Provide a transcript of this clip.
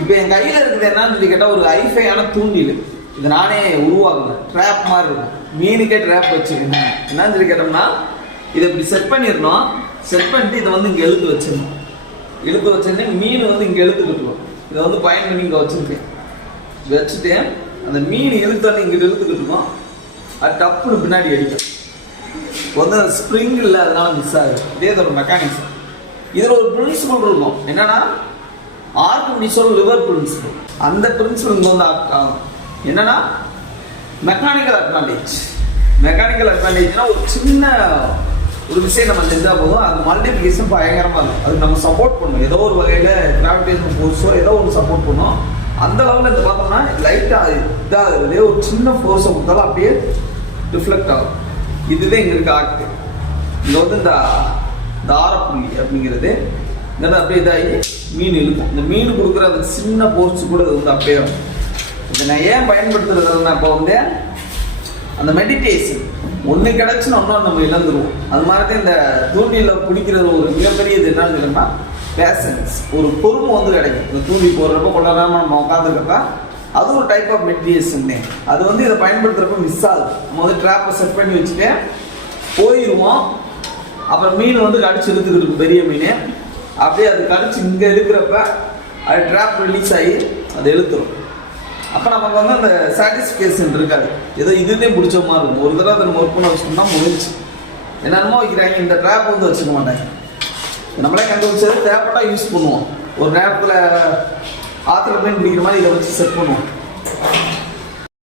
இப்போ என் கையில் இருக்குது என்னன்னு சொல்லி கேட்டால் ஒரு ஐஃபையான தூண்டில். இது நானே உருவாக்குனேன். ட்ராப் மாதிரி இருக்கும். மீனுக்கே ட்ராப் வச்சுருக்கேன். என்னன்னு சொல்லி கேட்டோம்னா இதை இப்படி செட் பண்ணிடணும். செட் பண்ணிட்டு இதை வந்து இங்கே இழுத்து வச்சிடணும். இழுத்து வச்சிருந்தேன் மீன் வந்து இங்கே இழுத்துக்கிட்டுருவோம். இதை வந்து பயன் பண்ணி இங்கே வச்சுருக்கேன். வச்சுட்டு அந்த மீன் இழுத்தாலும் இங்கிட்ட இழுத்துக்கிட்டு இருக்கோம். அது டப்புன்னு பின்னாடி அடிக்கும். வந்து ஸ்ப்ரிங் இல்லை, அதனால மிஸ் ஆகுது. இதே ஒரு மெக்கானிக்ஸ். இதில் ஒரு பிரின்சிபல் இருக்கும். என்னன்னா ஆர்கமினிசோட லிவர் பிரின்சிபல். அந்த பிரின்சிபல் இங்கே வந்து ஆகும். என்னன்னா மெக்கானிக்கல் அட்வான்டேஜ். மெக்கானிக்கல் அட்வான்டேஜ்னா ஒரு சின்ன ஒரு விஷயம் நம்ம செஞ்சால் போதும், அது மல்டிபிளிகேஷன் பயங்கரமாக இருக்கும். அது நம்ம சப்போர்ட் பண்ணணும். ஏதோ ஒரு வகையில் கிராவிடேஷன் ஃபோர்ஸோ ஏதோ ஒன்று சப்போர்ட் பண்ணணும். அந்த லெவலில் இது பார்த்தோம்னா லைட்டாக இதாகுது. ஒரு சின்ன ஃபோர்ஸை கொடுத்தாலும் அப்படியே ரிஃப்ளெக்ட் ஆகும். இதுவே இங்கே இருக்க ஆக்ட். இங்கே வந்து இந்த தாரப்புள்ளி அப்படிங்கிறது இங்கே அப்படியே இதாகி மீன் இழுக்கும். இந்த மீன் கொடுக்குற அந்த சின்ன போர்ஸ் கூட அது வந்து அப்படியே வரும். இதை நான் ஏன் பயன்படுத்துறதுன்னா இப்போ வந்து அந்த மெடிடேஷன் ஒன்று கிடச்சுன்னா ஒன்றும் நம்ம இழந்துருவோம். அது மாதிரி தான் இந்த தூண்டியில் பிடிக்கிறது ஒரு மிகப்பெரிய இது என்னன்னு சொல்லணும்னா பேஷன்ஸ், ஒரு பொறுமை வந்து கிடைக்கும். இந்த தூண்டி போடுறப்ப கொள்ளாமல் நம்ம உட்காந்துருக்கப்ப அது ஒரு டைப் ஆஃப் மெடிடேஷன். அது வந்து இதை பயன்படுத்துகிறப்ப மிஸ் ஆகுது. நம்ம வந்து ட்ராப்பை செட் பண்ணி வச்சுட்டு போயிடுவோம். அப்புறம் மீன் வந்து கடிச்சு இழுத்துக்கிட்டு இருக்கும், பெரிய மீன். அப்படியே அது கடிச்சு இங்கே இருக்கிறப்ப அது ட்ராப் ரிலீஸ் ஆகி அதை இழுத்துரும். அப்போ நமக்கு வந்து அந்த சாட்டிஸ்ஃபிகேஷன் இருக்காது. ஏதோ இதுதான் பிடிச்ச மாதிரி இருக்கும். ஒரு தடவை அதை நம்ம ஒர்க் பண்ண வச்சுட்டோம்னா முடிஞ்சு. என்னென்னமோ வைக்கிறாங்க. இந்த ட்ராப் வந்து வச்சுக்க மாட்டாங்க. நம்மளே கண்டுபிடிச்சது தேவைப்பட்டா யூஸ் பண்ணுவோம். ஒரு நேரத்தில் ஆற்றுல மீன் பிடிக்கிற மாதிரி இதை வச்சு செட் பண்ணுவோம்.